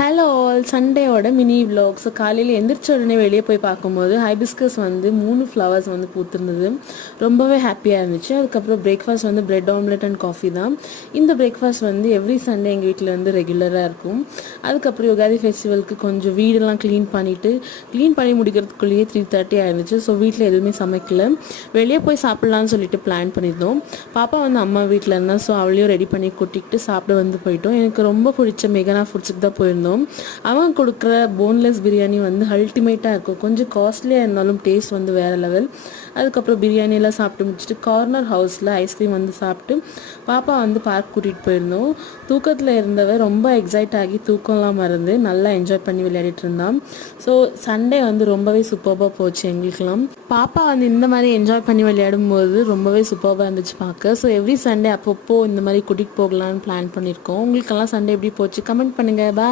Hello all, சண்டேயோட mini vlog. So காலையில் எந்திரிச்ச உடனே வெளியே போய் பார்க்கும்போது ஹைபிஸ்கஸ் வந்து 3 ஃப்ளவர்ஸ் வந்து பூத்திருந்தது. ரொம்பவே ஹாப்பியாக இருந்துச்சு. அதுக்கப்புறம் பிரேக்ஃபாஸ்ட் வந்து பிரெட் ஆம்லெட் அண்ட் காஃபி தான். இந்த பிரேக்ஃபாஸ்ட் வந்து எவ்ரி சண்டே எங்கள் வீட்டில் வந்து ரெகுலராக இருக்கும். அதுக்கப்புறம் யுகாதி ஃபெஸ்டிவலுக்கு கொஞ்சம் வீடெல்லாம் க்ளீன் பண்ணி முடிக்கிறதுக்குள்ளேயே 3:30 ஆயிருந்துச்சு. ஸோ வீட்டில் எதுவுமே சமைக்கல, வெளியே போய் சாப்பிட்லான்னு சொல்லிட்டு பிளான் பண்ணியிருந்தோம். பாப்பா வந்து அம்மா வீட்டில் இருந்தால், ஸோ அவளையும் ரெடி பண்ணி கூட்டிகிட்டு சாப்பிட வந்து போயிட்டோம். எனக்கு ரொம்ப பிடிச்ச மெகனா ஃபுட்ஸுக்கு தான் போயிருந்தோம். அவங்க கொடுக்குற போன்லெஸ் பிரியாணி வந்து அல்டிமேட்டாக இருக்கும். கொஞ்சம் காஸ்ட்லியாக இருந்தாலும் டேஸ்ட் வந்து வேறு லெவல். அதுக்கப்புறம் பிரியாணியெல்லாம் சாப்பிட்டு முடிச்சுட்டு கார்னர் ஹவுஸில் ஐஸ்கிரீம் வந்து சாப்பிட்டு பாப்பா வந்து பார்க் கூட்டிகிட்டு போயிருந்தோம். தூக்கத்தில் இருந்தவ ரொம்ப எக்ஸைட் ஆகி தூக்கம்லாம் மறந்து நல்லா என்ஜாய் பண்ணி விளையாடிட்டு இருந்தான். ஸோ சண்டே வந்து ரொம்பவே சூப்பராக போச்சு எங்களுக்கெல்லாம். பாப்பா வந்து இந்த மாதிரி என்ஜாய் பண்ணி விளையாடும் போது ரொம்பவே சூப்பராக இருந்துச்சு பார்க்க. ஸோ எவ்ரி சண்டே அப்பப்போ இந்த மாதிரி கூட்டிகிட்டு போகலான்னு பிளான் பண்ணியிருக்கோம். உங்களுக்கெல்லாம் சண்டே எப்படி போச்சு கமெண்ட் பண்ணுங்கள். பாய்.